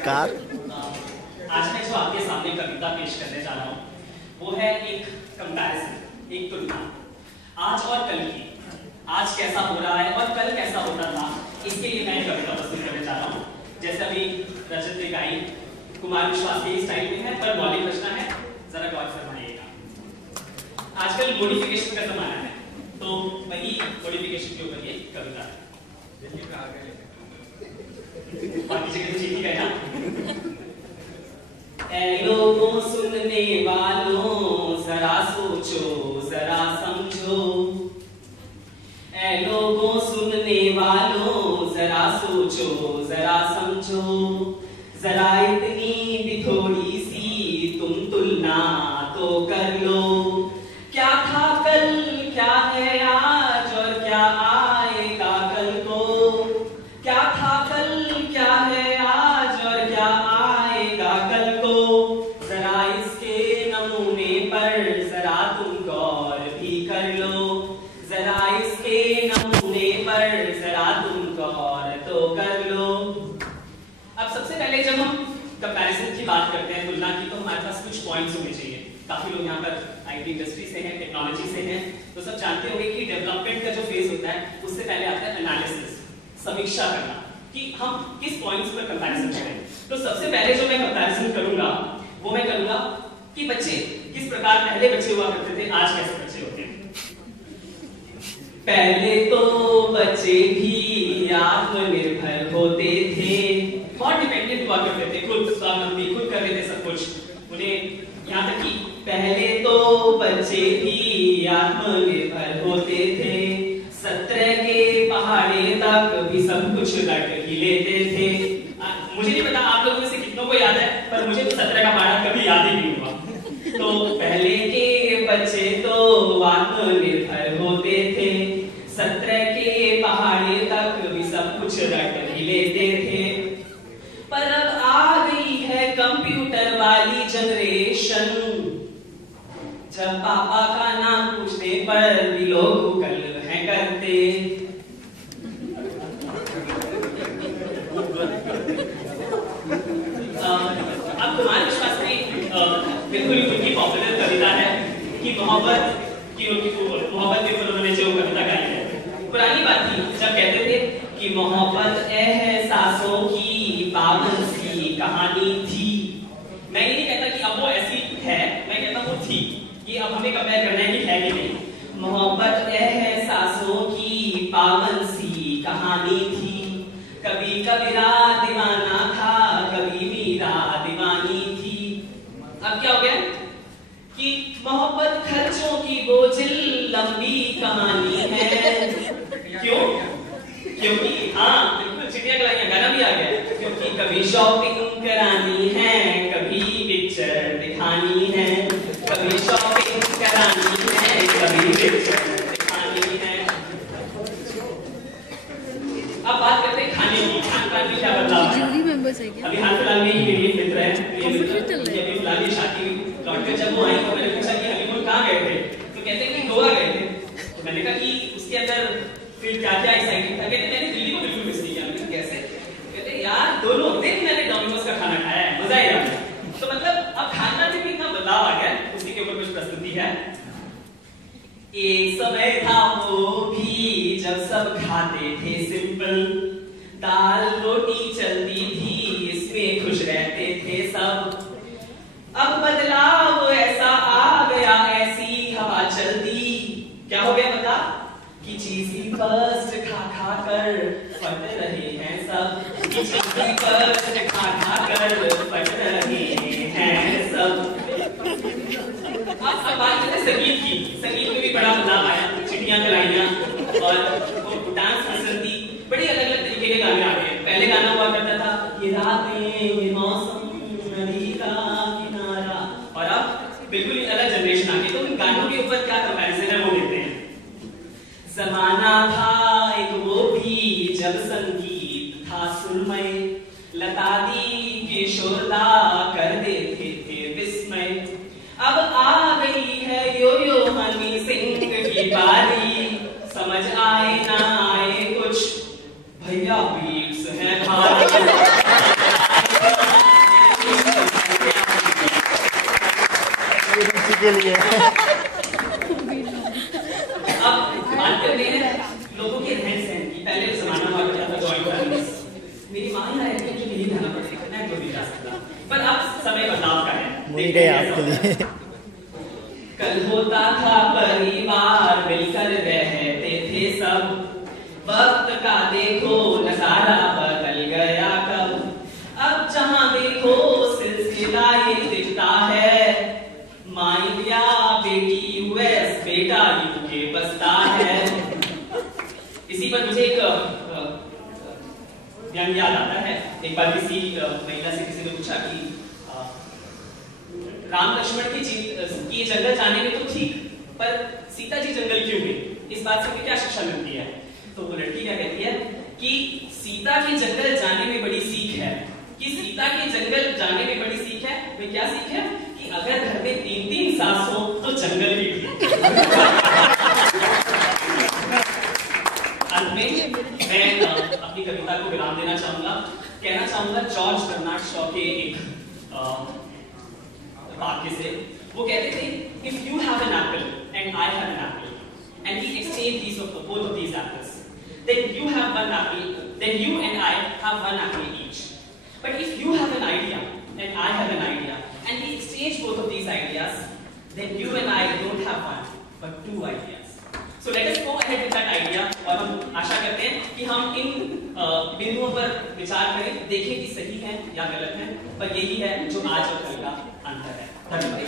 नमस्कार। आज मैं जो आपके सामने कविता पेश करने जा रहा हूँ वो है एक कंपैरिजन, एक तुलना आज और कल की। आज कैसा हो रहा है और कल कैसा होता था, इसके लिए मैं कविता प्रस्तुत करने जा रहा हूँ। जैसे अभी रजत ने गाई, कुमार विश्वास के स्टाइल में है, पर मौलिक रचना है, जरा गौर फरमाइएगा। आजकल मॉडिफिकेशन का जमाना है, तो वही मॉडिफिकेशन के ऊपर ये कविता है। बाकी जगह ठीक है ना? ऐ लोगों सुनने वालों जरा सोचो जरा समझो, ऐ लोगों सुनने वालों जरा सोचो जरा समझो, जरा इतनी भी थोड़ी सी तुम तुलना तो कर लो। क्या था कल, क्या है आज और क्या आएगा कल को। क्या था कल, क्या है आज और क्या आएगा कल को। जरा इसके नमूने पर जरा तुम गौर भी कर लो, जरा इसके नमूने पर जरा तुम गौर तो कर लो। अब सबसे पहले जब हम कंपैरिजन की बात करते हैं, तुलना की, तो हमारे पास कुछ पॉइंट्स होने चाहिए। काफी लोग यहाँ पर आईटी इंडस्ट्री से हैं, टेक्नोलॉजी से हैं, तो सब जानते होंगे कि डेवलपमेंट का जो फेज होता है उससे पहले आता है एनालिसिस, समीक्षा करना कि हम किस पॉइंट्स पर कंपैरिजन करें। तो सबसे पहले जो मैं कंपैरिजन करूंगा वो मैं करूंगा कि बच्चे किस प्रकार पहले बच्चे हुआ करते थे, आज कैसे बच्चे होते हैं। पहले तो बच्चे भी आत्मनिर्भर होते थे, बहुत डिपेंडेंट हुआ करते थे, खुद स्वावलंबी, खुद कर लेते सब कुछ। उन्हें यहाँ तक कि पहले तो बच्चे भी आत्मनिर्भर होते थे, 17 के पहाड़े तक भी सब कुछ रट ही लेते थे। मुझे नहीं पता आप लोगों में से कितनों को याद है, पर मुझे तो 17 का पहाड़ा कभी याद ही नहीं हुआ। तो पहले के बच्चे तो आत्मनिर्भर होते थे, 17 के पहाड़े तक भी सब कुछ रट ही लेते थे। पर अब आ गई है कंप्यूटर वाली जनरेशन, जब पापा का नाम पूछने पर भी लोग गूगल है करते। अब कुमार विश्वास ने बिल्कुल उनकी पॉपुलर कविता है कि मोहब्बत के ऊपर उन्होंने जो कविता गाई है, पुरानी बात थी जब कहते थे कि मोहब्बत एहसासों की पावन सी कहानी थी। मैं ये नहीं कहता कि अब वो ऐसी है, मैं कहता वो थी, कि अब हमें कंपेयर करना है कि है कि नहीं। मोहब्बत एहसासों की पावन सी कहानी थी, कभी कबीरा दीवाना था, कभी मीरा दीवानी थी। अब क्या हो गया कि मोहब्बत खर्चों की बोझिल लंबी कहानी है। क्यों? क्योंकि हाँ बिल्कुल चिड़िया गलाइयां, गाना भी आ गया, क्योंकि कभी शॉपिंग करानी है, कभी पिक्चर दिखानी है, कभी शॉपिंग करानी है, कभी पिक्चर दिखानी है। अब बात करते हैं खाने की, खान पान में क्या बदलाव है। अभी हाल फिलहाल में ही मेरी मित्र है, अभी फिलहाल ये शादी लौट कर जब वो आई तो मैंने पूछा कि हनीमून कहाँ गए थे, तो कहते हैं कि गोवा गए थे। तो मैंने कहा कि उसके अंदर फिर क्या क्या एक्साइटिंग था, कहते मैंने दिल्ली को बिल्कुल मिस नहीं किया। मैंने कैसे? कहते यार दोनों दिन मैंने डोमिनोज का खाना खाया है, मजा ही आ गया। तो मतलब अब खाना में भी इतना बदलाव आ गया, उसी के ऊपर कुछ प्रस्तुति है। एक समय था वो भी जब सब खाते थे सिंपल, दाल रोटी चलती थी, इसमें खुश रहते थे सब। अब बदलाव ऐसा आ गया, ऐसी हवा चलती, क्या हो गया बता कि चीज़ी फर्स्ट खा खा कर फट रहे हैं सब, कि चीज़ी फर्स्ट खा खा कर फट रहे हैं सब। अब बात करते हैं संगीत की। संगीत में भी बड़ा बदलाव आया, चिड़ियां गलाइयां और डांस संस्कृति, बड़ी अलग अलग तरीके के गाने आ गए। पहले गाना हुआ करता था ये रातें ये मौसम नदी का किनारा, और अब बिल्कुल ही अलग जनरेशन आ गई। तो उन गानों के ऊपर क्या कंपैरिजन है वो देखते हैं। जमाना था एक वो भी जब संगीत था सुरमय, लता दी किशोरदा आपके लिए। अब बात करते हैं लोगों के रहन सहन की। पहले जमाना हुआ करता था जॉइंट फैमिली, मेरी माँ ही आए थे कि नहीं रहना पड़ेगा, मैं तो नहीं जा सकता, पर अब समय बदलाव का है। देखते हैं आपके लिए। कल होता था परिवार मिलकर रहते थे सब, वक्त का देखो नजारा बदल गया कब। अब जहां देखो सिलसिला ये दिखता है, माँ इंडिया बेटी यूएस बेटा यूके बसता है। इसी पर मुझे एक व्यंग याद आता है। एक बार किसी महिला से किसी ने पूछा कि राम लक्ष्मण की जंगल जाने में तो ठीक, पर सीता जी जंगल क्यों गई? इस बात से क्या शिक्षा मिलती है? तो वो लड़की क्या कहती है कि सीता के जंगल जाने में बड़ी सीख है, कि सीता के जंगल जाने में बड़ी सीख है। वो क्या सीख है कि अगर घर में 3-3 सास हो तो जंगल भी ठीक। अंत में मैं अपनी कविता को विराम देना चाहूंगा। कहना चाहूंगा जॉर्ज बर्नार्ड शॉ के एक वाक्य से। वो कहते थे, if you have an apple and I have an apple and we exchange both of these apples, then you have one apple, then you and I have one apple each. But if you have an idea and I have an idea and we exchange both of these ideas, then you and I don't have one but 2 ideas. So let us go ahead with that idea, और हम आशा करते हैं कि हम इन बिंदुओं पर विचार करें, देखें कि सही है या गलत है, पर यही है जो आज और कल का अंतर है। धन्यवाद।